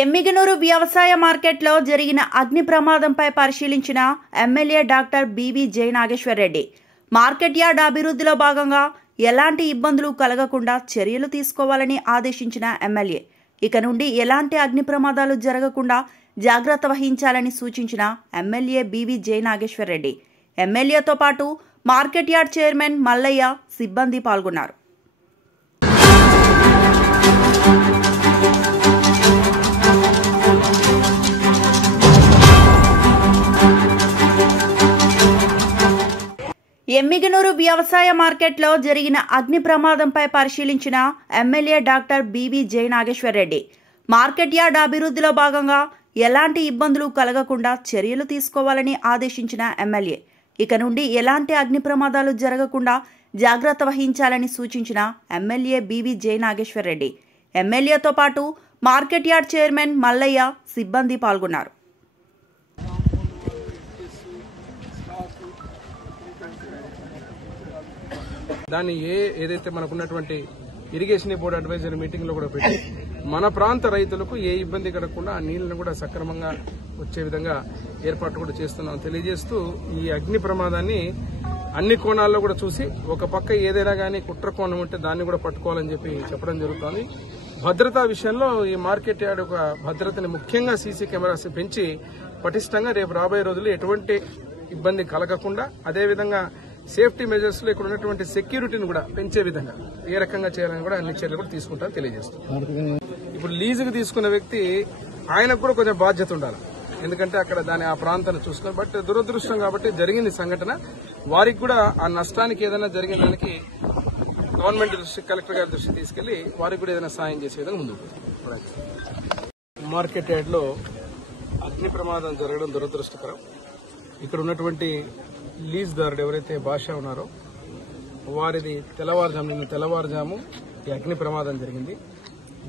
ఎమ్మిగనూరు వ్యవసాయ మార్కెట్లో జరిగిన అగ్ని ప్రమాదంపై పరిశీలించిన MLA doctor BV Jayanageswarareddy market yard అభివృద్ధిలో భాగంగా ఎలాంటి ఇబ్బందులు కలగకుండా చర్యలు తీసుకోవాలని ఆదేశించిన ఎమ్మెల్యే ఇక నుండి ఎలాంటి అగ్ని ప్రమాదాలు జరగకుండా జాగ్రత్త వహించాలని సూచించిన ఎమ్మెల్యే బివి జయనాగేశ్వరరెడ్డి ఎమ్మెల్యేతో పాటు మార్కెట్ యార్డ్ చైర్మన్ మల్లయ్య సిబ్బంది పాల్గొన్నారు. ఎమ్మిగనూరు వ్యవసాయ మార్కెట్లో జరిగిన అగ్ని ప్రమాదంపై పరిశీలించిన MLA doctor BV Jayanageswarareddy market yard అభివృద్ధిలో భాగంగా ఎలాంటి ఇబ్బందులు కలగకుండా చర్యలు తీసుకోవాలని ఆదేశించిన ఎమ్మెల్యే ఇక నుండి ఎలాంటి అగ్ని ప్రమాదాలు జరగకుండా జాగ్రత్త వహించాలని సూచించిన ఎమ్మెల్యే బివి జయనాగేశ్వరరెడ్డి ఎమ్మెల్యేతో పాటు మార్కెట్ యార్డ్ చైర్మన్ మల్లయ్య సిబ్బంది పాల్గొన్నారు. దాన్ని ఏదైతే మనకున్నటువంటి ఇరిగేషన్ బోర్డు అడ్వైజరీ మీటింగ్ లో కూడా పెట్టి మన ప్రాంత రైతులకు ఏ ఇబ్బంది కలగకుండా ఆ నీళ్లను కూడా సక్రమంగా వచ్చే విధంగా ఏర్పాటు కూడా చేస్తున్నాం తెలియజేస్తూ ఈ అగ్ని ప్రమాదాన్ని అన్ని కోణాల్లో కూడా చూసి ఒక పక్క ఏదైనా కానీ కుట్ర కోణం ఉంటే దాన్ని కూడా పట్టుకోవాలని చెప్పి చెప్పడం జరుగుతోంది. భద్రతా విషయంలో ఈ మార్కెట్ యార్డ్ యొక్క భద్రతని ముఖ్యంగా సీసీ కెమెరాస్ పెంచి పటిష్టంగా రేపు రాబోయే రోజుల్లో ఎటువంటి ఇబ్బంది కలగకుండా అదేవిధంగా సేఫ్టీ మెజర్స్ లో ఇక్కడ ఉన్నటువంటి సెక్యూరిటీని కూడా పెంచే విధంగా ఏ రకంగా చేయాలని కూడా అన్ని చర్యలు కూడా తీసుకుంటారని తెలియజేస్తుంది. ఇప్పుడు లీజుకు తీసుకున్న వ్యక్తి ఆయనకు కూడా కొంచెం బాధ్యత ఉండాలి, ఎందుకంటే అక్కడ ఆ ప్రాంతాన్ని చూసుకుని. బట్ దురదృష్టం కాబట్టి జరిగింది సంఘటన, వారికి కూడా ఆ నష్టానికి ఏదైనా జరిగిన దానికి గవర్నమెంట్ దృష్టి కలెక్టర్ గారి దృష్టి తీసుకెళ్లి వారికి కూడా ఏదైనా సాయం చేసే విధంగా ముందుకు. మార్కెట్ యార్డ్ లో అగ్ని ప్రమాదం జరగడం దురదృష్టకరం. ఇక్కడ ఉన్నటువంటి లీజ్దారుడు ఎవరైతే భాష ఉన్నారో వారిది తెల్లవారుజాము ఈ అగ్ని ప్రమాదం జరిగింది.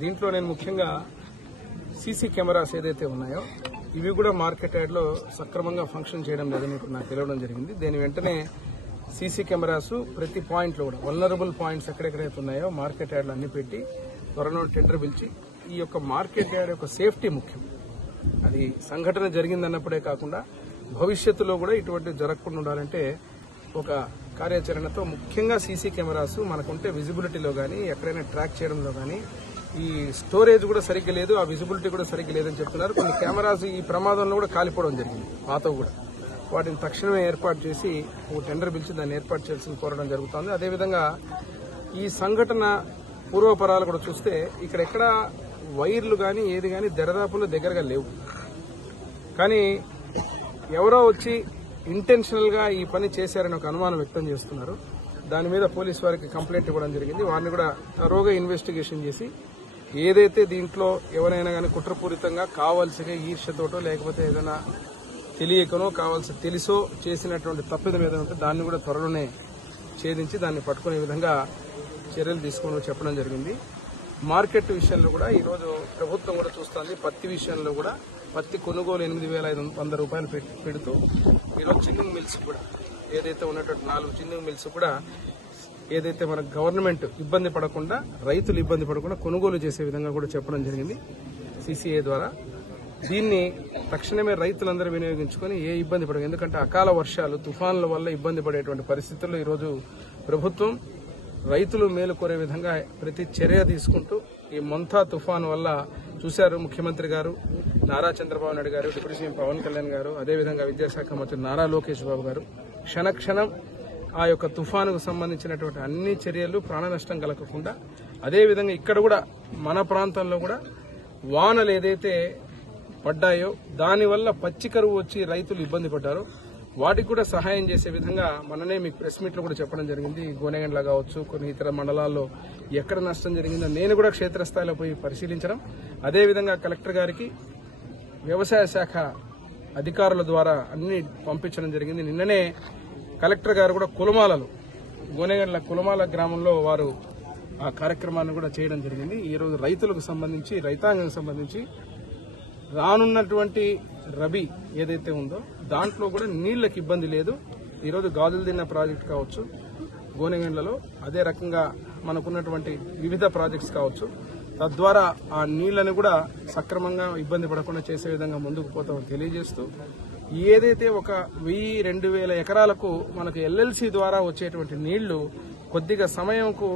దీంట్లో నేను ముఖ్యంగా సీసీ కెమెరాస్ ఏదైతే ఉన్నాయో ఇవి కూడా మార్కెట్ యార్డ్ లో సక్రమంగా ఫంక్షన్ చేయడం లేదని నాకు తెలియడం జరిగింది. దీని వెంటనే సీసీ కెమెరాస్ ప్రతి పాయింట్ లో కూడా వల్నరబుల్ పాయింట్స్ ఎక్కడెక్కడైతే ఉన్నాయో మార్కెట్ యార్డ్ లో అన్ని పెట్టి త్వరలో టెండర్ పిలిచి ఈ యొక్క మార్కెట్ యార్డ్ యొక్క సేఫ్టీ ముఖ్యం. అది సంఘటన జరిగిందన్నప్పుడే కాకుండా భవిష్యత్తులో కూడా ఇటువంటి జరగకుండా ఉండాలంటే ఒక కార్యాచరణతో ముఖ్యంగా సీసీ కెమెరాస్ మనకుంటే విజిబిలిటీలో కానీ ఎక్కడైనా ట్రాక్ చేయడంలో కానీ ఈ స్టోరేజ్ కూడా సరిగ్గా లేదు, ఆ విజిబిలిటీ కూడా సరిగ్గా లేదని చెప్తున్నారు. కొన్ని కెమెరాస్ ఈ ప్రమాదంలో కూడా కాలిపోవడం జరిగింది, పాతవి కూడా. వాటిని తక్షణమే ఏర్పాటు చేసి ఒక టెండర్ పిలిచి దాన్ని ఏర్పాటు చేయాల్సిన కోరడం జరుగుతోంది. అదేవిధంగా ఈ సంఘటన పూర్వపరాలు కూడా చూస్తే ఇక్కడెక్కడ వైర్లు కానీ ఏది కానీ దరిదాపుల్లో దగ్గరగా లేవు, కానీ ఎవరో వచ్చి ఇంటెన్షనల్ గా ఈ పని చేశారని ఒక అనుమానం వ్యక్తం చేస్తున్నారు. దాని మీద పోలీసు వారికి కంప్లైంట్ ఇవ్వడం జరిగింది. వారిని కూడా తరోగా ఇన్వెస్టిగేషన్ చేసి ఏదైతే దీంట్లో ఎవరైనా కానీ కుట్రపూరితంగా కావాల్సిన ఈర్ష్యతోటో లేకపోతే ఏదైనా తెలియకనో తెలిసో చేసినటువంటి తప్పిదం ఏదైనా ఉంటే దాన్ని కూడా త్వరలోనే ఛేదించి దాన్ని పట్టుకునే విధంగా చర్యలు తీసుకోవడం చెప్పడం జరిగింది. మార్కెట్ విషయంలో కూడా ఈరోజు ప్రభుత్వం కూడా చూస్తోంది. పత్తి విషయంలో కూడా పత్తి కొనుగోలు 8,500 రూపాయలు పెడుతూ ఈరోజు చిన్నింగ్ మిల్స్ కూడా ఏదైతే ఉన్నటువంటి 4 చిన్నింగ్ మిల్స్ కూడా ఏదైతే మన గవర్నమెంట్ ఇబ్బంది పడకుండా రైతులు ఇబ్బంది పడకుండా కొనుగోలు చేసే విధంగా కూడా చెప్పడం జరిగింది సీసీఏ ద్వారా. దీన్ని తక్షణమే రైతులందరూ వినియోగించుకుని ఏ ఇబ్బంది పడదు, ఎందుకంటే అకాల వర్షాలు తుఫాన్ల వల్ల ఇబ్బంది పడేటువంటి పరిస్థితుల్లో ఈరోజు ప్రభుత్వం రైతులు మేలు కోరే విధంగా ప్రతి చర్య తీసుకుంటూ ఈ మొంతా తుఫాను వల్ల చూశారు ముఖ్యమంత్రి గారు నారా చంద్రబాబు నాయుడు గారు, డిప్యూటీ సీఎం పవన్ కళ్యాణ్ గారు, అదేవిధంగా విద్యాశాఖ మంత్రి నారా లోకేష్ బాబు గారు క్షణక్షణం ఆ యొక్క తుఫానుకు సంబంధించినటువంటి అన్ని చర్యలు ప్రాణ నష్టం కలగకుండా, అదేవిధంగా ఇక్కడ కూడా మన ప్రాంతంలో కూడా వానలు ఏదైతే పడ్డాయో దానివల్ల పచ్చి కరువు వచ్చి రైతులు ఇబ్బంది పడ్డారో వాటికి కూడా సహాయం చేసే విధంగా మననే మీకు ప్రెస్ మీట్ లో కూడా చెప్పడం జరిగింది. గోనెగండ్ల కావచ్చు, కొన్ని ఇతర మండలాల్లో ఎక్కడ నష్టం జరిగిందో నేను కూడా క్షేత్రస్థాయిలో పోయి పరిశీలించడం, అదేవిధంగా కలెక్టర్ గారికి వ్యవసాయ శాఖ అధికారుల ద్వారా అన్ని పంపించడం జరిగింది. నిన్ననే కలెక్టర్ గారు కూడా గోనెగండ్ల కులమాల గ్రామంలో వారు ఆ కార్యక్రమాన్ని కూడా చేయడం జరిగింది. ఈరోజు రైతులకు సంబంధించి రైతాంగానికి సంబంధించి రానున్నటువంటి రబీ ఏదైతే ఉందో దాంట్లో కూడా నీళ్లకు ఇబ్బంది లేదు. ఈరోజు గాజులు దిన్న ప్రాజెక్టు కావచ్చు గోనెగండ్లలో, అదే రకంగా మనకున్నటువంటి వివిధ ప్రాజెక్ట్స్ కావచ్చు, తద్వారా ఆ నీళ్లను కూడా సక్రమంగా ఇబ్బంది పడకుండా చేసే విధంగా ముందుకు పోతామని తెలియజేస్తూ ఏదైతే ఒక 1000-2000 ఎకరాలకు మనకు ఎల్ఎల్సీ ద్వారా వచ్చేటువంటి నీళ్లు కొద్దిగా సమయంకు